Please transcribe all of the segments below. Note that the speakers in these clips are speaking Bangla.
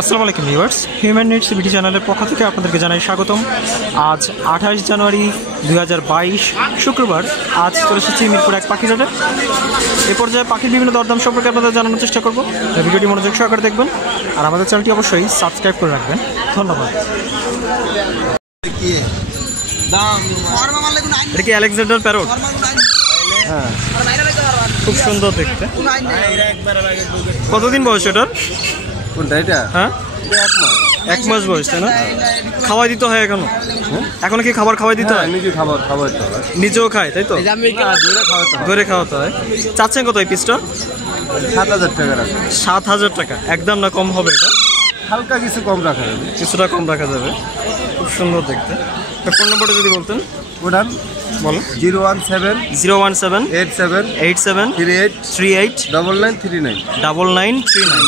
আসসালামু আলাইকুম ভিউয়ার্স, হিউম্যান নিডস বিডি চ্যানেলের পক্ষ থেকে আপনাদেরকে জানাই স্বাগতম। আজ 28 জানুয়ারি 2022 শুক্রবার। আজ চলে এসেছি মিরপুর 1 পাখির হাটে। এ পর্যায়ে পাখির বিভিন্ন দরদাম সম্পর্কে আপনাদের জানানোর চেষ্টা করব। ভিডিওটি মনোযোগ সহকারে দেখবেন আর আমাদের চ্যানেলটি অবশ্যই সাবস্ক্রাইব করে রাখবেন। ধন্যবাদ। এটা কি আলেকজান্ডার প্যারট? হ্যাঁ, খুব সুন্দর দেখতে। কতদিন বয়স এটার? হ্যাঁ, 1 মাস বয়স, তাই না? খাওয়াই দিতে হয় এখনো? এখনো কি খাবার খাওয়াই দিতে হয়? নিজেও খায়, তাই তো? ধরে খাওয়াতে হয়। চাচ্ছেন কত এই পিসটা? 7,000 টাকা। 7,000 টাকা একদম না? কম হবে এটা? হালকা কিছু কম রাখা যাবে, কিছুটা কম রাখা যাবে। খুব সুন্দর দেখতে। ফোন নম্বরটা যদি বলতেন। ওটান বলো। 017 87 87 38 38 9939 9939।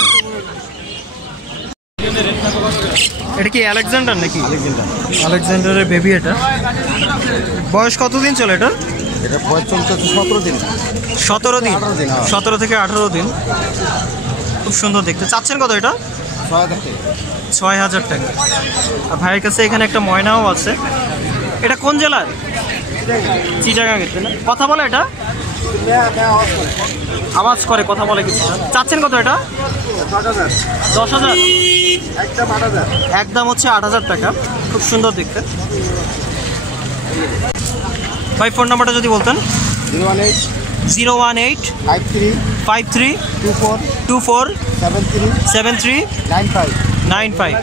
এটা কি আলেকজান্ডার নাকি? আলেকজান্ডারের বেবি। এটা বয়স কতদিন চলে এটা? এটা বয়স চলছে 17 দিন। 17 দিন? 17 থেকে 18 দিন। খুব সুন্দর দেখতে। চাচ্ছেন কত এটা? 6,000 টাকা। আর ভাইয়ের কাছে এখানে একটা ময়নাও আছে। এটা কোন জেলার? চিটাগাং গেছে না? কথা বলে এটা? আওয়াজ করে, কথা বলে কিছু। চাচ্ছেন কত এটা? 10,000। একদম হচ্ছে 8,000 টাকা। খুব সুন্দর দেখতে। ভাই ফোন নাম্বারটা যদি বলতেন। 018 53 24 73 95।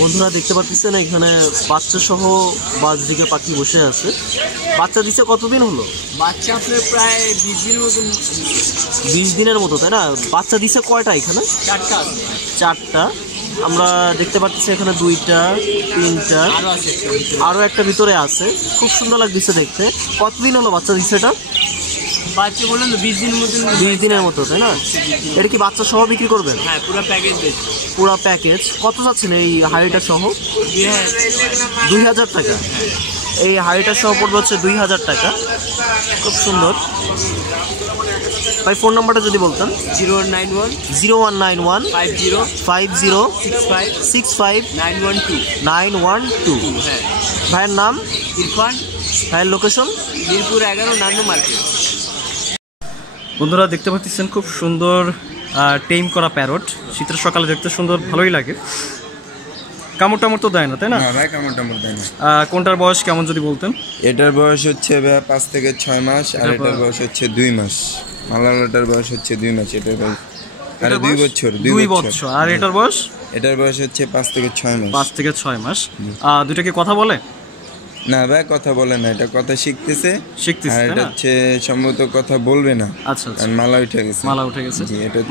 বন্ধুরা দেখতে পাচ্ছেন এখানে বাচ্চা সহ বাজদিকে পাখি বসে আছে। বাচ্চা দিচ্ছে কতদিন হলো? বাচ্চা আপনার প্রায় 20 দিনের মতো। 20 দিনের মতো, তাই না? বাচ্চা দিচ্ছে কয়টা এখানে? 4টা। আমরা দেখতে পাচ্ছি এখানে 2টা 3টা, আরও একটা ভিতরে আছে। খুব সুন্দর লাগছে দেখতে। কতদিন হলো বাচ্চা দিচ্ছে এটা? বাচ্চা বললেন তো 20 দিনের মতো। 20 দিনের মতো, তাই না? এটা কি বাচ্চা সহ বিক্রি করবেন? হ্যাঁ, পুরো প্যাকেজ। পুরো প্যাকেজ। কত চাচ্ছেন এই হাড়িটা সহ? 2,000 টাকা। এই হাড়িটা সহ পড়বে হচ্ছে 2,000 টাকা। খুব সুন্দর। ভাই ফোন নাম্বারটা যদি বলতেন। 0191 50 65 912। হ্যাঁ। ভাইয়ের নাম? ইরফান। ভাইয়ের লোকেশন? মিরপুর 11 নান্নু মার্কেট। বন্ধুরা দেখতে পাচ্ছেন খুব সুন্দর টেইম করা প্যারট। শীতের সকালে দেখতে সুন্দর, ভালোই লাগে। কামড় টামড় তো দেয় না, তাই না? ভাই কামড় টামড় দেয় না। কোনটার বয়স কেমন যদি বলতেন? এটার বয়স হচ্ছে 5 থেকে 6 মাস, আর এটার বয়স হচ্ছে 2 মাস। মালালাটার বয়স হচ্ছে 2 মাস। এটার বয়স 2 বছর। 2 বছর। আর এটার বয়স? এটার বয়স হচ্ছে 5 থেকে 6 মাস। 5 থেকে 6 মাস। দুটো কি কথা বলে? না ভাই, কথা বলে না। এটা কথা শিখতেছে। আর এটা হচ্ছে সম্ভবত কথা বলবে না। আচ্ছা আচ্ছা। মালা উঠে গেছে।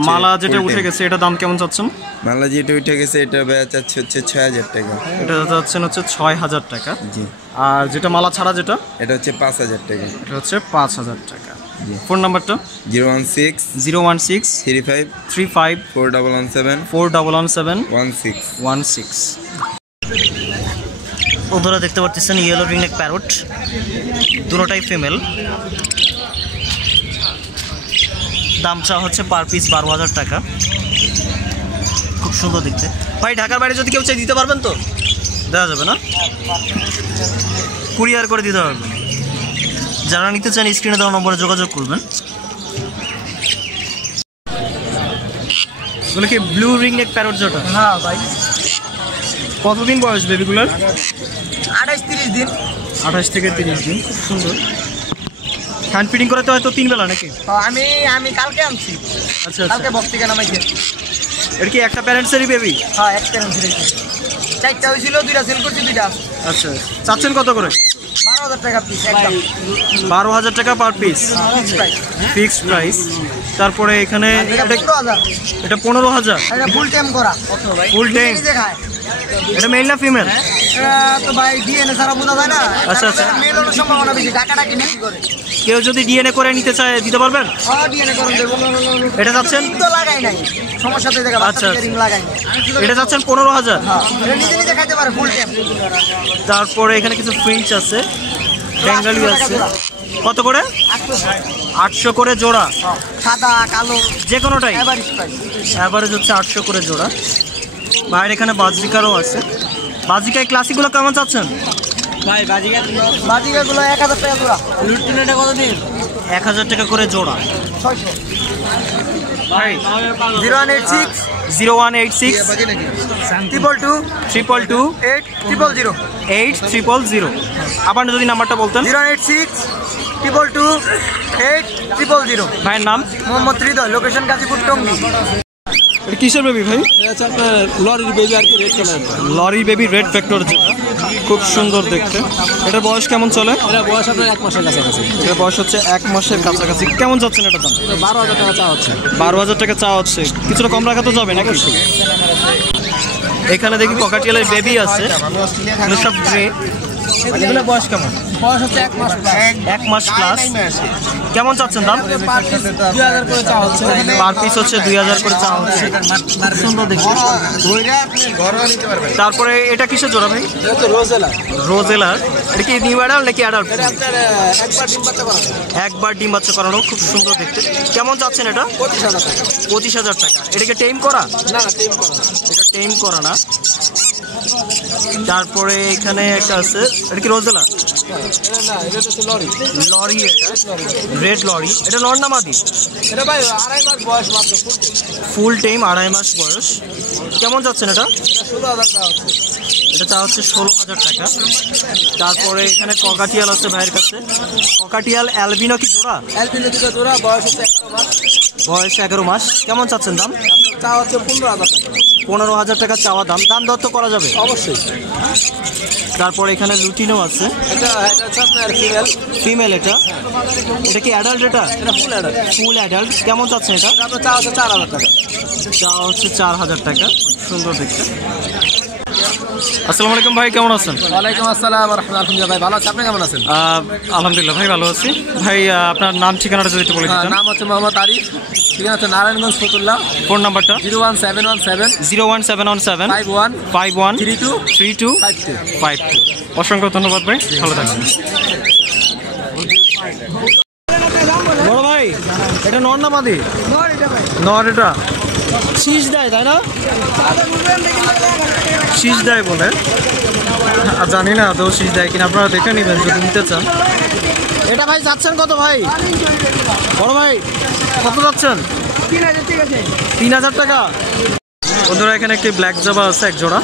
মালা যেটা উঠে গেছে এটা দাম কেমন চাচ্ছেন? মালা যেটা উঠে গেছে এটা ব্যয় চাচ্ছে হচ্ছে 6,000 টাকা। এটা চাচ্ছেন হচ্ছে 6,000 টাকা। জি। আর যেটা মালা ছাড়া যেটা? এটা হচ্ছে 5,000 টাকা। এটা হচ্ছে 5,000 টাকা। ফোন নাম্বারটা? 016 35 4117 16। বন্ধুরা দেখতে পাচ্ছেন ইয়েলো রিংনেক প্যারট, দুটোটাই ফিমেল। দামটা হচ্ছে পার পিস 12,000 টাকা। খুব সুন্দর দেখতে। ভাই ঢাকার বাইরে যদি কেউ চাই দিতে পারবেন তো? দেওয়া যাবে না? কুরিয়ার করে দিতে পারবেন। যারা নিতে চান স্ক্রিনে দেওয়া নম্বরে যোগাযোগ করবেন। এগুলো কি ব্লু রিংনেক প্যারট যেটা? হ্যাঁ ভাই। কতদিন বয়স বেবিগুলোর? 28-30 দিন। 28 থেকে 30 দিন। খুব সুন্দর। হ্যান্ড ফিডিং করাতে হয়তো 3 বেলা নাকি? আমি কালকে আনছি। আচ্ছা কালকে বক্স থেকে নামাইছি। এটা কি একটা প্যারেন্টসেরই বেবি? হ্যাঁ, এক প্যারেন্টসেরই। 4টা হয়েছিল, 2টা সেল করছি, 2টা। আচ্ছা। চাচ্ছেন কত করে? 12,000 টাকা পিস। একদম 12,000 টাকা পার পিস। Fixed price. তারপরে এখানে এটা 15,000। এটা ফুল টাইম করা। Full time. এটা মেল না ফিমেল? তো ভাই ডিএনএ ছাড়া বোঝা যায় না। আচ্ছা আচ্ছা। মেল হওয়ার সম্ভাবনা বেশি। ডাকাডাকি নেই করে। কেউ যদি ডিএনএ করে নিতে চায় দিতে পারবেন? হ্যাঁ, ডিএনএ করে দেব। এটা যাচ্ছেন? তো লাগাই নাই, সমস্যাতে দেখা। আচ্ছা, রিং লাগাই নাই। এটা যাচ্ছেন 15,000। হ্যাঁ, এটা নিজে নিজে খাইতে পারে ফুল টাইম। তারপরে এখানে কিছু ফ্রিঞ্চ আছে। বেঙ্গালি আছে কত করে? 800 করে জোড়া। সাদা কালো যে কোনোটাই এভারেজ প্রাইস। অ্যাভারেজ হচ্ছে 800 করে জোড়া। বাইরে এখানে বাজরিকারও আছে। বাজরিকায় ক্লাসিকগুলো কেমন চাচ্ছেন ভাই বাজিকাগুলো 1000 টাকা জোড়া। লুটনেটা কত দিন? 1000 টাকা করে জোড়া। 600। ভাই 0186 0186 222 222 8000। 8000। আবার যদি নাম্বারটা বলতেন। 086 222 8000। ভাইয়ের নাম? মোহাম্মদ হৃদয়, লোকেশন গাজীপুর টঙ্গী। এটা কিসের বেবি ভাই? আচ্ছা আপনার লরির বেবি আর কি রেড কালার। লরি বেবি রেড ফ্যাক্টর, যেটা খুব সুন্দর দেখতে। এটার বয়স কেমন চলে? এটা বয়স আপনার 1 মাসের কাছাকাছি। এটার বয়স হচ্ছে 1 মাসের কাছাকাছি। কেমন যাচ্ছেন এটার দাম? 12000 টাকা চা হচ্ছে। 12000 টাকা চা হচ্ছে। কিছুটা কম রাখা তো যাবে নাকি? এখানে দেখি ককাটিয়ালের বেবি আছে, এগুলো সব গ্রে। এগুলো বয়স কেমন? বয়স হচ্ছে 1 মাস প্লাস। 1 মাস প্লাস। কেমন চাচ্ছেন দাম? 2000 করে চা হচ্ছে। পার পিস হচ্ছে 2000 করে চা হচ্ছে। খুব সুন্দর দেখতে। তারপরে এটা কিসের জোড়া ভাই? এটা তো রোজেলার। রোজেলার। এটা কি নিউ অ্যাডাল্ট নাকি অ্যাডাল্ট? এটা আপনার একবার ডিম বাচ্চা করা। একবার ডিম বাচ্চা করানো, খুব সুন্দর দেখতে। কেমন চাচ্ছেন এটা? 25000 টাকা। 25000 টাকা। এটাকে টেম করা? না না টিম করা। এটা টেম করা না। তারপরে এখানে একটা আছে, এটা কি রোজেলার? এটা না, এটা তো লরি। লরি, এটা রেড লরি। এটা নর না মাদি? এটা ভাই 2.5 মাস বয়স মাত্র। ফুল টাইম 2.5 মাস বয়স। কেমন যাচ্ছেন এটা? এটা 16000 টাকা হচ্ছে। এটা চা হচ্ছে 16000 টাকা। তারপরে এখানে ককাটিয়াল আছে ভাইয়ের কাছে। ককাটিয়াল অ্যালবিনো কি জোড়া? অ্যালবিনো দুটো জোড়া, বয়স হচ্ছে 11 মাস। বয়স 11 মাস। কেমন চাচ্ছেন দাম? আপনার চা হচ্ছে 15000 টাকা। 15000 টাকা চাওয়া দাম। দাম দর তো করা যাবে অবশ্যই। তারপরে এখানে লুটিনো আছে। এটা হচ্ছে আপনার ফিমেল। ফিমেল। এটা এটা কি অ্যাডাল্ট? এটা এটা ফুল অ্যাডাল্ট। Full adult. কেমন চাচ্ছেন এটা? আপনার চা হচ্ছে 4000 টাকা। চা হচ্ছে 4000 টাকা। সুন্দর দেখতে। আসসালামু আলাইকুম ভাই, কেমন আছেন? ওয়ালাইকুম আসসালাম ওয়া রাহমাতুল্লাহি। ভাই ভালো আছি, আপনি কেমন আছেন? আলহামদুলিল্লাহ ভাই, ভালো আছি। ভাই আপনার নাম ঠিকানাটা যদি একটু বলে দিতেন। নাম হচ্ছে মোহাম্মদ আরিফ, ঠিকানা হচ্ছে নারায়ণগঞ্জ ফতুল্লাহ। ফোন নাম্বারটা? 01717 01717 51 51 32 32 52। 52। অসংখ্য ধন্যবাদ ভাই, ভালো থাকবেন। বড় ভাই এটা নর না মাদি? নর। এটা শীষ দেয় তাই না? শীষ দেয় বলে, জানি না তো শীষ দেয় কিনা, আপনারা দেখে নেবেন যদি নিতে চান। এটা ভাই যাচ্ছেন কত ভাই? বড় ভাই কত যাচ্ছেন? 3000 টাকা। বন্ধুরা এখানে একটি ব্ল্যাক জাবা আছে, এক জোড়া।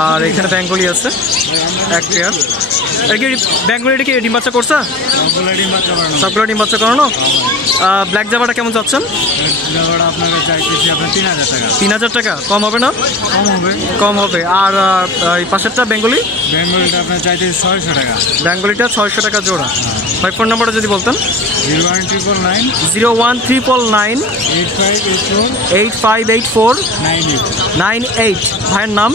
আর এখানে বেঙ্গলি আছে এক পেয়ার। আর কি বেঙ্গলি এটা কি ডিম বাচ্চা করছে? সবগুলো ডিম বাচ্চা করানো। ব্ল্যাক জাবাটা কেমন চাচ্ছেন? আপনাকে চাইতেছি আপনার 3000 টাকা। 3000 টাকা। কম হবে না? কম হবে। কম হবে। আর এই পাশেরটা বেঙ্গলি? বেঙ্গলটা আপনার চাইতেছি 600 টাকা। বেঙ্গলিটা 600 টাকা জোড়া। ভাই ফোন নাম্বারটা যদি বলতেন। 01399 01399 8584 8584 98। 98। ভাইয়ের নাম?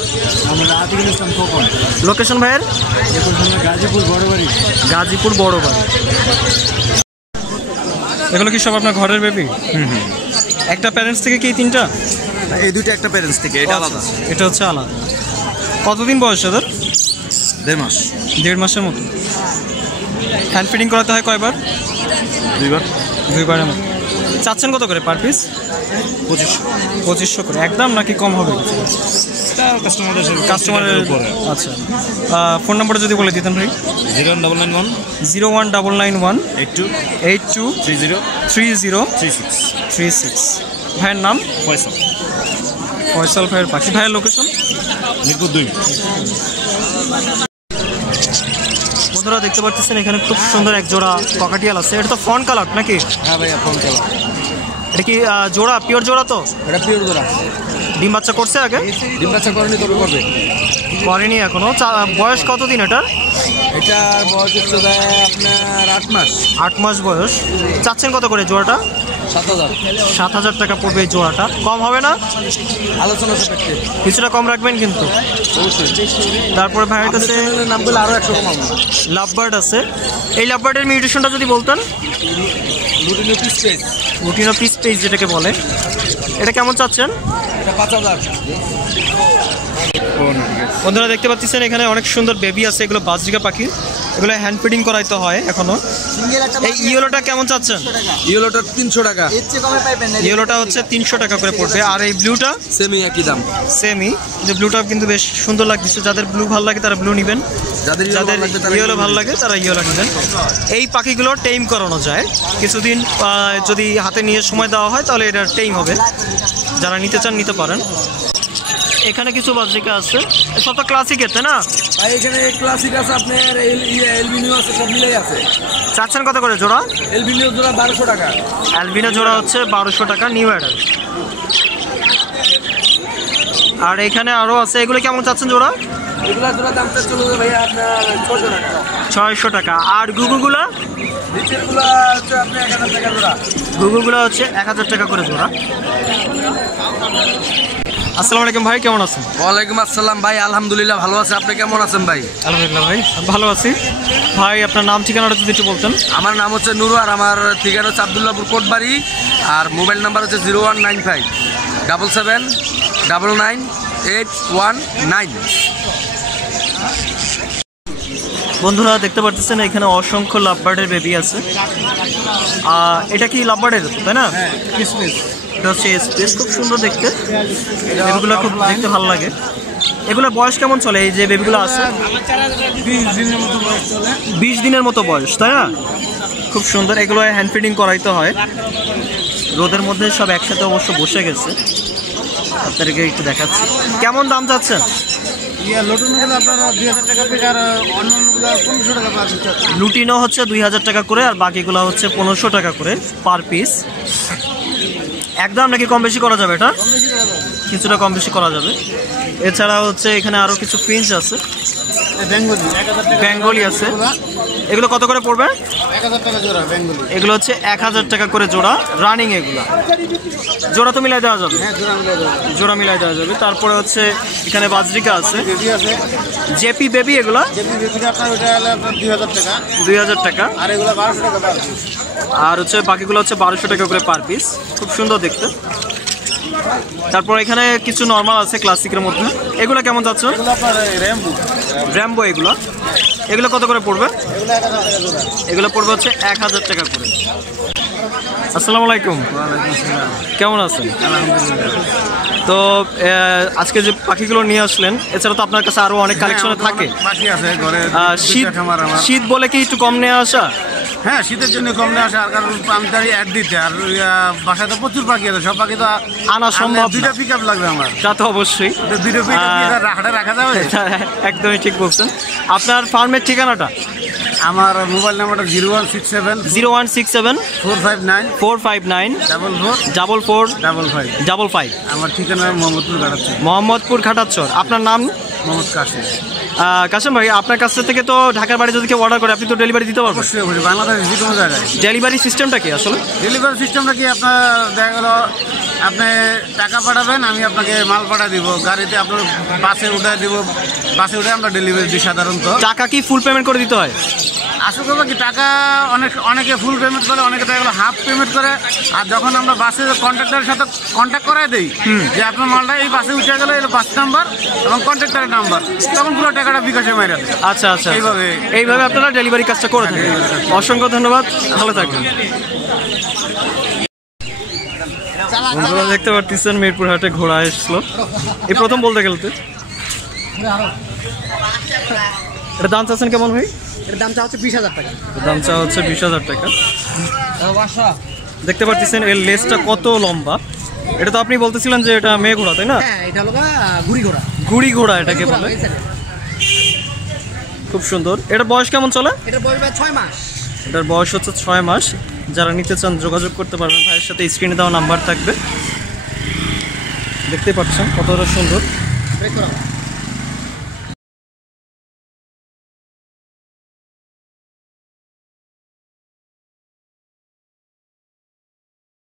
আমরা আতিকুল ইসলাম খোকন। লোকেশন ভাইয়ের? গাজীপুর বড়বাড়ি। গাজীপুর বড়বাড়ি। এগুলো কি সব আপনার ঘরের বেবি? একটা প্যারেন্টস থেকে কি 3টা? এই দুটো একটা প্যারেন্টস থেকে, এটা আলাদা। এটা হচ্ছে আলাদা। কতদিন বয়স ওদের? 1.5 মাস। 1.5 মাসের মতো। হ্যান্ড ফিডিং করাতে হয় কয়বার? 2বার। 2বারের মতো। চাচ্ছেন কত করে পার পিস? 2500 করে। একদম নাকি কম হবে? কাস্টমারের উপরে। আচ্ছা, ফোন নাম্বারটা যদি বলে দিতেন ভাই। 01991 01991 82 82 30 30 36। 36। ভাইয়ের নাম? পয়সা। ফয়সাল ভাইয়ের পাখি। ভাইয়ের লোকেশন? মিরপুর 2। বন্ধুরা দেখতে পাচ্ছেন এখানে খুব সুন্দর এক জোড়া ককাটিয়াল আছে। এটা তো ফন কালার নাকি? হ্যাঁ ভাইয়া ফোন চালা। এটা কি জোড়া, পিওর জোড়া তো? এটা পিওর জোড়া। ডিম বাচ্চা করছে আগে? ডিম বাচ্চা করেনি, তবে করবে। করেনি এখনো। বয়স কতদিন এটার? এটার বয়স হচ্ছে আপনার 8 মাস। 8 মাস বয়স। চাচ্ছেন কত করে জোড়াটা? 7000। 7000 টাকা পড়বে এই জোড়াটা। কম হবে না? আলোচনা সাপেক্ষে কিছুটা কম রাখবেন কিন্তু। অবশ্যই। তারপরে ভাইয়ের কাছে নাম বলে আরো 100 কমাবো। লাভবার্ড আছে। এই লাভবার্ডের মিউটেশনটা যদি বলতেন। Lutino piece page. Lutino piece page যেটাকে বলে। এটা কেমন চাচ্ছেন? এটা 5000। বন্ধুরা দেখতে পাচ্ছেন এখানে অনেক সুন্দর বেবি আছে। এগুলো বাজরিকা পাখি। এগুলো হ্যান্ড ফিডিং করাইতে হয় এখনো। এই ইয়েলোটা কেমন চাচ্ছেন? ইয়েলোটা 300 টাকা। ইয়েলোটা হচ্ছে 300 টাকা করে পড়বে। আর এই ব্লুটা সেমি একই দাম। সেমি, যে ব্লুটা কিন্তু বেশ সুন্দর লাগছে। যাদের ব্লু ভালো লাগে তারা ব্লু নেবেন, যাদের ইয়েলো ভালো লাগে তারা ইয়েলো নেবেন। এই পাখিগুলো টেইম করানো যায় কিছুদিন, যদি হাতে নিয়ে সময় দেওয়া হয় তাহলে এটা টেইম হবে। যারা নিতে চান নিতে পারেন। এখানে কিছু বাজরিকা আছে, সব তো ক্লাসিকের, তাই না? ভাই এখানে ক্লাসিক আছে, আপনার এলবিনিও আছে, সব মিলাই আছে। চাচ্ছেন কত করে জোড়া? এলবিনিও জোড়া 1200 টাকা। অ্যালবিনো জোড়া হচ্ছে 1200 টাকা, নিউ অ্যাডাল। আর এখানে আরও আছে, এগুলো কেমন চাচ্ছেন জোড়া? এগুলা জোড়া দামটা চলে যাবে ভাইয়া আপনার 600 টাকা। 600 টাকা। আর গুগুগুলা? নিচেরগুলা হচ্ছে আপনি 1000 টাকা জোড়া। গুগুগুলা হচ্ছে 1000 টাকা করে জোড়া। আসসালামু আলাইকুম ভাই, কেমন আছেন? ওয়ালাইকুম আসসালাম ভাই, আলহামদুলিল্লাহ ভালো আছে। আপনি কেমন আছেন ভাই? আলহামদুলিল্লাহ ভাই, ভালো আছি। ভাই আপনার নাম ঠিকানাটা যদি একটু বলতেন। আমার নাম হচ্ছে নুরু, আর আমার ঠিকানা হচ্ছে আব্দুল্লাহপুর কোটবাড়ি। আর মোবাইল নাম্বার হচ্ছে 0195 77 99 819। বন্ধুরা দেখতে পাচ্ছেন এখানে অসংখ্য লাভবার্ডের বেবি আছে। এটা কি লাভবার্ডের, তাই না? এটা হচ্ছে স্পেস, খুব সুন্দর দেখতে। বেবিগুলো খুব দেখতে ভালো লাগে। এগুলোর বয়স কেমন চলে? এই যে বেবিগুলো আছে 20 দিনের মতো বয়স, তাই না? খুব সুন্দর। এগুলো হ্যান্ড ফিডিং করাইতে হয়। রোদের মধ্যে সব একসাথে অবশ্য বসে গেছে। আপনাদেরকে একটু দেখাচ্ছি। কেমন দাম চাচ্ছেন? লুটিনো হচ্ছে 2000 টাকা করে, আর বাকিগুলো হচ্ছে 1500 টাকা করে পার পিস। একদম নাকি কম বেশি করা যাবে? এটা কিছুটা কম বেশি করা যাবে। এছাড়া হচ্ছে এখানে আরও কিছু ফিঞ্চ আছে, বেঙ্গলি আছে। এগুলো কত করে পড়বে? 1000 টাকা জোড়া বেঙ্গলি। এগুলো হচ্ছে 1000 টাকা করে জোড়া, রানিং। এগুলো জোড়া তো মিলাই দেওয়া যাবে? হ্যাঁ, জোড়া মিলাই দেওয়া যাবে। তারপরে হচ্ছে এখানে বাজরিকা আছে, বেবি আছে, জেপি বেবি। এগুলো জেপি বেবিটা আপনার ওটা হলো আপনার 2000 টাকা। 2000 টাকা। আর এগুলো 1200 টাকা পার পিস। আর হচ্ছে বাকিগুলো হচ্ছে 1200 টাকা করে পার পিস। খুব সুন্দর দেখতে। তারপর এখানে কিছু নর্মাল আছে ক্লাসিকের মধ্যে। এগুলো কেমন যাচ্ছে? এগুলো আপনার র্যাম্বো। র্যাম্বো এগুলো কত করে পড়বে? এগুলো 1000 টাকা জোড়া। এগুলো পড়বে হচ্ছে 1000 টাকা করে। আসসালামু আলাইকুম, কেমন আছেন? তো আজকে যে পাখিগুলো নিয়ে আসলেন, এছাড়া তো আপনার কাছে আরো অনেক কালেকশনে থাকে। পাখি আছে ঘরে। শীত বলে কি একটু কম নিয়ে আসা? হ্যাঁ, শীতের জন্য কম নিয়ে আসা। আর কারণ আমি তাই অ্যাড দিতে। আর বাসায় তো প্রচুর পাখি আছে, সব পাখি তো আনা সম্ভব। 2টা পিকআপ লাগবে আমার। তা তো অবশ্যই। 2টা পিকআপ হাটে রাখা যাবে? একদমই ঠিক বলছেন। আপনার ফার্মের ঠিকানাটা? আমার মোবাইল নাম্বারটা 0167 459 4455। আমার ঠিকানা মোহাম্মদপুর ঘাটাচ্ছি। মোহাম্মদপুর ঘাটাচ্চর। আপনার নাম? মোহাম্মদ কাশিম। কাশিম ভাই, আপনার কাছ থেকে তো ঢাকার বাড়ি যদি কেউ অর্ডার করে আপনি তো ডেলিভারি দিতে পারবেন? অবশ্যই অবশ্যই, বাংলাদেশের যে কোনো জায়গায়। ডেলিভারি সিস্টেমটা কি আসলে? ডেলিভারি সিস্টেমটা কি, আপনার দেখা গেলো আপনি টাকা পাঠাবেন, আমি আপনাকে মাল পাঠা দিব গাড়িতে, আপনার বাসে উঠে দিব। বাসে উঠে আমরা ডেলিভারি দিই সাধারণত। টাকা কি ফুল পেমেন্ট করে দিতে হয়? আসল কথা কি, টাকা অনেকে ফুল পেমেন্ট করে, অনেকে দেখা গেলো হাফ পেমেন্ট করে। আর যখন আমরা বাসে কন্ট্রাক্টরের সাথে কন্ট্যাক্ট করাই দিই যে আপনার মালটা এই বাসে উঠে গেলে এর বাস নাম্বার এবং কন্ট্রাক্টরের নাম্বার, তখন পুরো টাকাটা বিকাশে মাইরা দেয়। আচ্ছা আচ্ছা, এইভাবে আপনারা ডেলিভারি কাজটা করে থাকেন। অসংখ্য ধন্যবাদ, ভালো থাকবেন। বন্ধুরা দেখতে পাচ্ছেন মিরপুর হাটে ঘোড়া এসলো এই প্রথম বলতে গেলতে। এটা দাম চাচ্ছেন কেমন ভাই? এর দাম চা হচ্ছে 20000 টাকা। দাম চা হচ্ছে 20000 টাকা। দেখতে পাচ্ছেন এর লেজটা কত লম্বা। এটা তো আপনি বলতেছিলেন যে এটা মেয়ে ঘোড়া, তাই না? হ্যাঁ, এটা হলো গুড়ি ঘোড়া। গুড়ি ঘোড়া এটাকে বলে। খুব সুন্দর। এটার বয়স কেমন চলে? এটার বয়স 6 মাস। এটার বয়স হচ্ছে 6 মাস। যারা নিতে চান যোগাযোগ করতে পারবেন ভাইয়ের সাথে, স্ক্রিনে দেওয়া নাম্বার থাকবে। দেখতে পাচ্ছেন কতটা সুন্দর।